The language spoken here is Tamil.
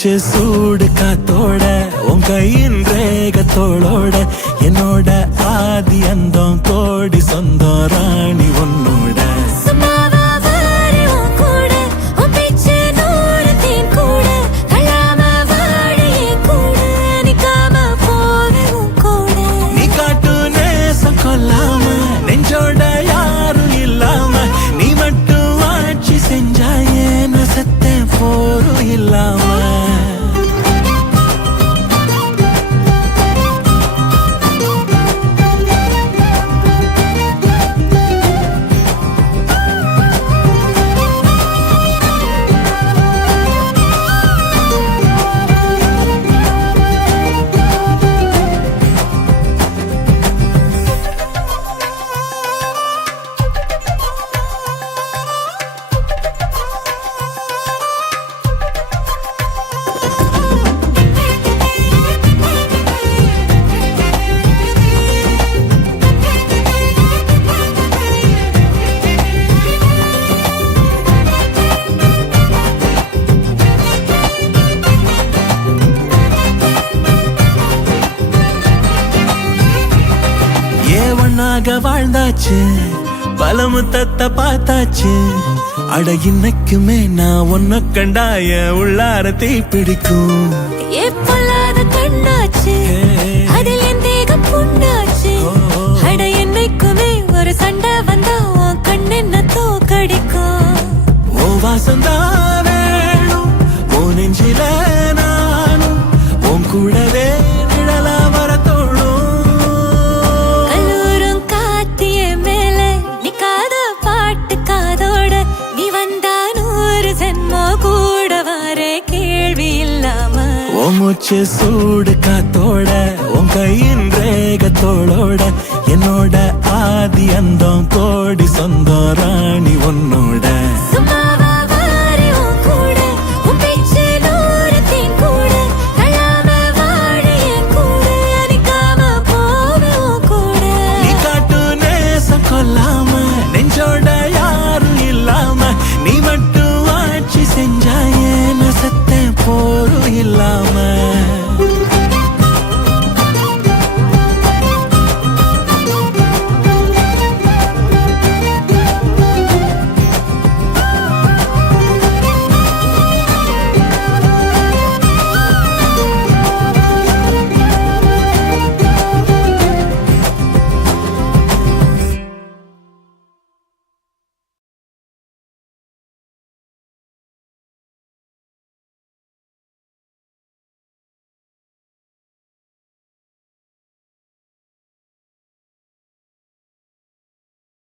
மூச்சு சூடு காத்தோட உன் கையின் ரேகத்தோளோட என்னோட ஆதி அந்தம் கோடி சொந்தம் ராணி உன்னோட நீ காட்டு நேசம் கொல்லாம நெஞ்சோட யாரும் இல்லாம நீ மட்டும் ஆட்சி செஞ்சாயே நசத்த போரும் இல்லாம வாழ்ந்தாச்சு பல முத்தத்தை பார்த்தாச்சு அட இன்னைக்குமே நான் உன்ன கண்டாய உள்ளாரத்தை பிடிக்கும் கண்ணாச்சு அதில் என் தேகம் புண்ணாச்சு அட என்னைக்குமே ஒரு சண்டை வந்தா உன் கண்ணென்ன தோக்கடிக்கும் ஓ வாசந்தா வேணும் ஓ நெஞ்சில நானும் உன் கூடவே நிழலா வர தோணும் மூச்சு சூடு காத்தோட உன் கையின் ரேகத்தோளோட என்னோட ஆதி அந்தம் கோடி சொந்தம்